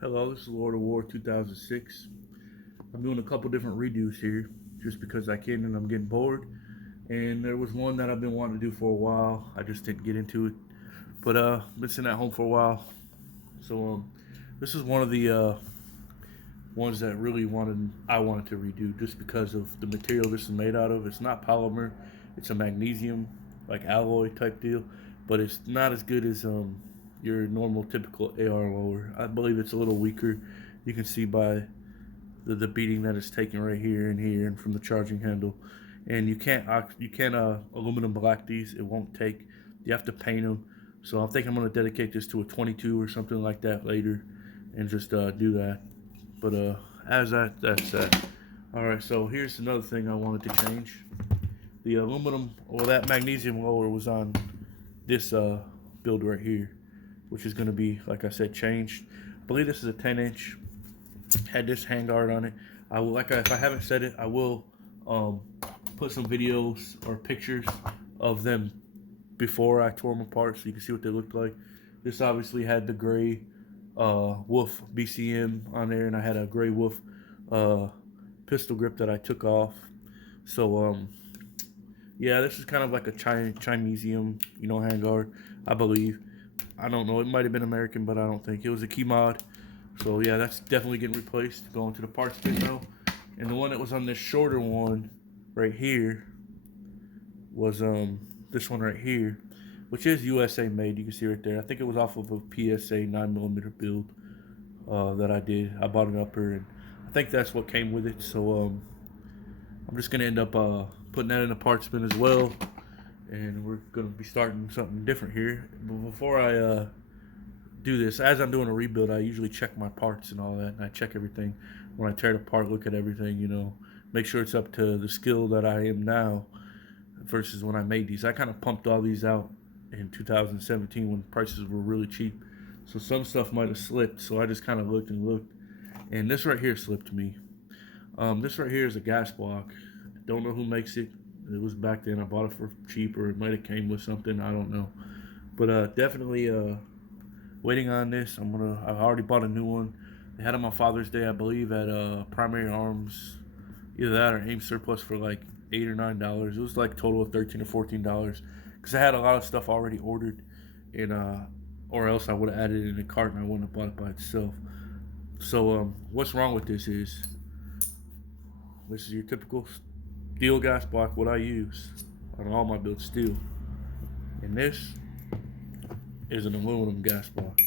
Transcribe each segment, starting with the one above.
Hello, this is Lord of War 2006. I'm doing a couple different redos here just because I can and I'm getting bored. And there was one that I've been wanting to do for a while. I just didn't get into it. But been sitting at home for a while. So this is one of the ones that I wanted to redo just because of the material this is made out of. It's not polymer. It's a magnesium like alloy type deal, but it's not as good as your normal typical AR lower. I believe it's a little weaker. You can see by the beating that it's taking right here and from the charging handle. And you can't aluminum black these. It won't take. You have to paint them. So I think I'm gonna dedicate this to a 22 or something like that later, and just do that. But as that's that. All right. So here's another thing I wanted to change. The aluminum or that magnesium lower was on this build right here, which is going to be, like I said, changed. I believe this is a 10-inch. Had this handguard on it. I will, if I haven't said it, I will put some videos or pictures of them before I tore them apart, so you can see what they looked like. This obviously had the gray Wolf BCM on there, and I had a gray Wolf pistol grip that I took off. So yeah, this is kind of like a Chinesium, handguard, I believe. I don't know. It might have been American, but I don't think it was a key mod. So yeah, that's definitely getting replaced. Going to the parts bin now. And the one that was on this shorter one, right here, was this one right here, which is USA made. You can see right there. I think it was off of a PSA 9mm build that I did. I bought an upper, and I think that's what came with it. So I'm just gonna end up putting that in the parts bin as well, and we're gonna be starting something different here. But before I do this, as I'm doing a rebuild, I usually check my parts and all that, and I check everything when I tear it apart. Look at everything, make sure it's up to the skill that I am now versus when I made these. I kind of pumped all these out in 2017 when prices were really cheap, so some stuff might have slipped. So I just kind of looked and looked, and this right here slipped me. This right here is a gas block. Don't know who makes it. It was back then. I bought it for cheap, or it might have came with something. I don't know. But definitely waiting on this. I already bought a new one. They had it on Father's Day, I believe, at Primary Arms. Either that or Aim Surplus for like $8 or $9. It was like total of $13 or $14 because I had a lot of stuff already ordered, and or else I would have added it in the cart and I wouldn't have bought it by itself. So what's wrong with this is your typical steel gas block. What I use on all my builds, steel, and this is an aluminum gas block.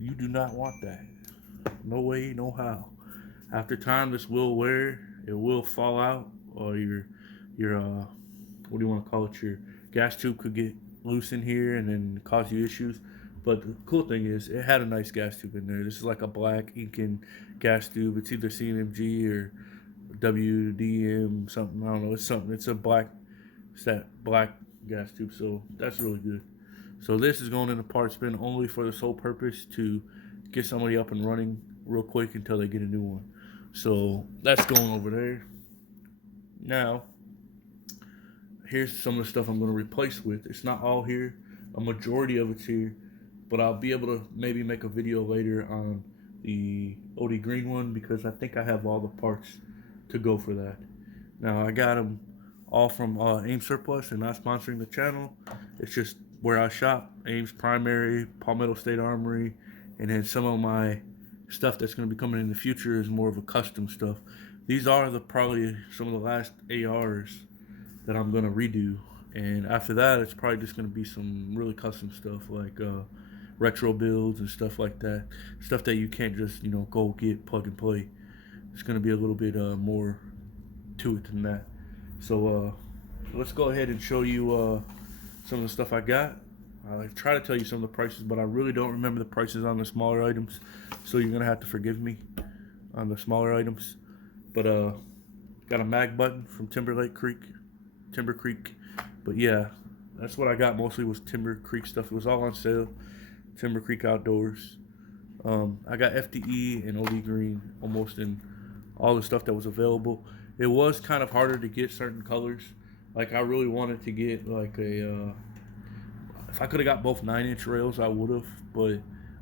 You do not want that. No way, no how. After time, this will wear. It will fall out, or your what do you want to call it? Your gas tube could get loose in here and then cause you issues. But the cool thing is, it had a nice gas tube in there. This is like a black Incan gas tube. It's either CMG or WDM something. I don't know. It's something. It's a black. It's that black gas tube. So that's really good. So this is going in the parts bin only for the sole purpose to get somebody up and running real quick until they get a new one. So that's going over there. Now, here's some of the stuff I'm going to replace with. It's not all here. A majority of it's here. But I'll be able to maybe make a video later on the OD green one because I think I have all the parts to go for that. Now, I got them all from Aim Surplus, and not sponsoring the channel. It's just where I shop. Aim's Primary, Palmetto State Armory, and then some of my stuff that's going to be coming in the future is more of a custom stuff. These are probably some of the last ARs that I'm going to redo, and after that it's probably just going to be some really custom stuff like retro builds and stuff like that. Stuff that you can't just go get, plug and play. It's going to be a little bit more to it than that. So let's go ahead and show you some of the stuff I got. I try to tell you some of the prices, but I really don't remember the prices on the smaller items, so you're gonna have to forgive me on the smaller items. But got a mag button from Timber Creek. But yeah, that's what I got. Mostly was Timber Creek stuff. It was all on sale. Timber Creek Outdoors. I got FDE and OD Green almost in all the stuff that was available. It was kind of harder to get certain colors. Like I really wanted to get like a if I could have got both 9-inch rails, I would have, but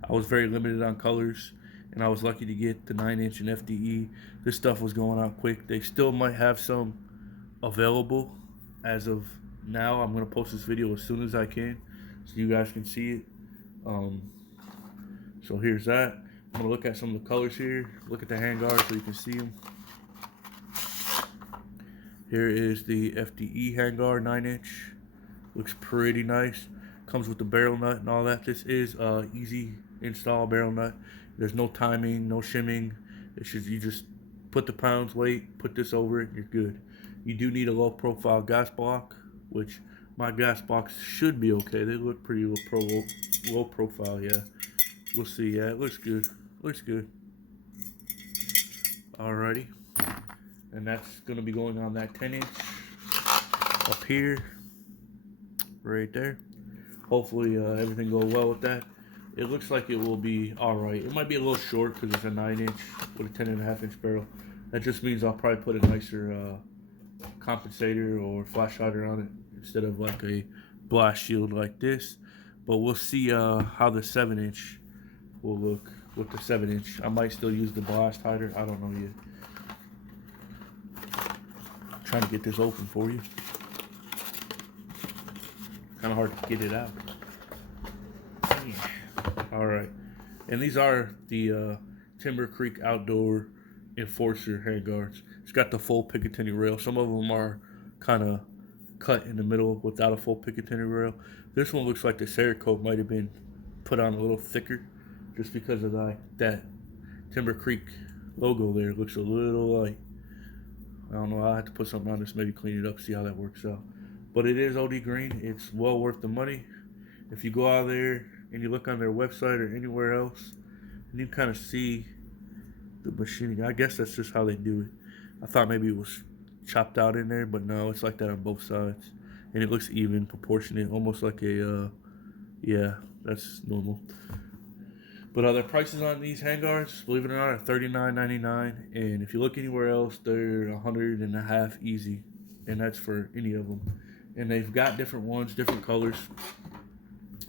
I was very limited on colors, and I was lucky to get the 9-inch in FDE. This stuff was going out quick. They still might have some available as of now. I'm gonna post this video as soon as I can, so you guys can see it. So here's that. I'm gonna look at some of the colors here. Look at the handguards so you can see them. Here is the FDE handguard 9-inch. Looks pretty nice. Comes with the barrel nut and all that. This is easy install barrel nut. There's no timing, no shimming. It's just, you just put the pounds weight, put this over it, you're good. You do need a low profile gas block, which my gas blocks should be okay. They look pretty low profile, yeah. We'll see. Yeah, it looks good. Looks good. Alrighty. And that's gonna be going on that 10-inch up here, right there. Hopefully everything goes well with that. It looks like it will be alright. It might be a little short because it's a 9-inch with a 10.5-inch barrel. That just means I'll probably put a nicer compensator or flash hider on it instead of like a blast shield like this. But we'll see how the 7-inch will look with the 7-inch. I might still use the blast hider. I don't know yet. Trying to get this open for you. Kind of hard to get it out. All right, and these are the Timber Creek Outdoor Enforcer handguards. It's got the full Picatinny rail. Some of them are kind of cut in the middle without a full Picatinny rail. This one looks like the Cerakote might have been put on a little thicker, just because of that Timber Creek logo there. It looks a little light. I don't know, I'll have to put something on this, maybe clean it up, see how that works out. But it is OD green. It's well worth the money. If you go out there and you look on their website or anywhere else, and you kind of see the machining. I guess that's just how they do it. I thought maybe it was chopped out in there, but no, it's like that on both sides. And it looks even, proportionate, almost like a, yeah, that's normal. But their prices on these handguards, believe it or not, are $39.99. And if you look anywhere else, they're $100.50 easy. And that's for any of them. And they've got different ones, different colors.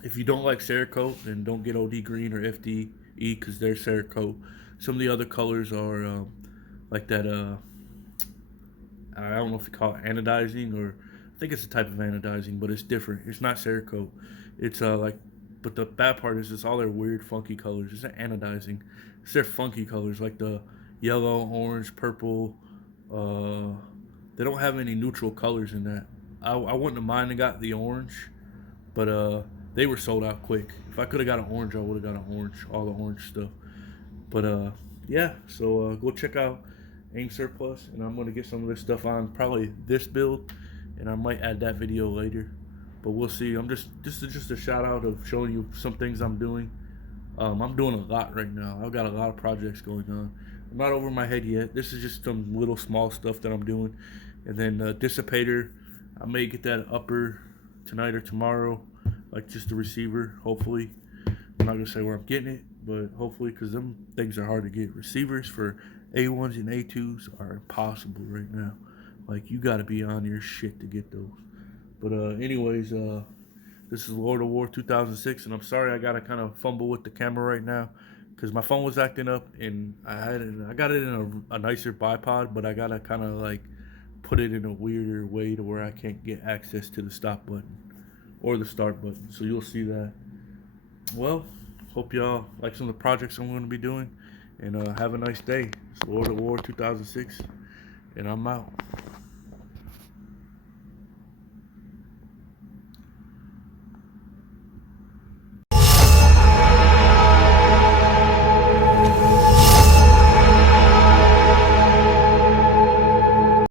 If you don't like Cerakote, then don't get OD green or FDE because they're Cerakote. Some of the other colors are like that, I don't know if you call it anodizing, or I think it's a type of anodizing, but it's different. It's not Cerakote. It's like, but the bad part is it's all their weird, funky colors. It's not anodizing. It's their funky colors, like the yellow, orange, purple. They don't have any neutral colors in that. I wouldn't have minded got the orange, but they were sold out quick. If I could have got an orange, I would have got an orange, all the orange stuff. But yeah, so go check out Aim Surplus, and I'm gonna get some of this stuff on probably this build, and I might add that video later. But we'll see. This is just a shout out of showing you some things I'm doing. I'm doing a lot right now. I've got a lot of projects going on. I'm not over my head yet. This is just some little small stuff that I'm doing. And then dissipator, I may get that upper tonight or tomorrow, like just a receiver, hopefully. I'm not gonna say where I'm getting it, but hopefully, because them things are hard to get. Receivers for A1s and A2s are impossible right now. Like, you gotta be on your shit to get those. But anyways, this is Lord of War 2006, and I'm sorry I gotta kind of fumble with the camera right now because my phone was acting up, and I got it in a nicer bipod, but I gotta kind of like put it in a weirder way to where I can't get access to the stop button or the start button. So you'll see that. Well, hope y'all like some of the projects I'm going to be doing, and have a nice day. It's Lord of War 2006, and I'm out.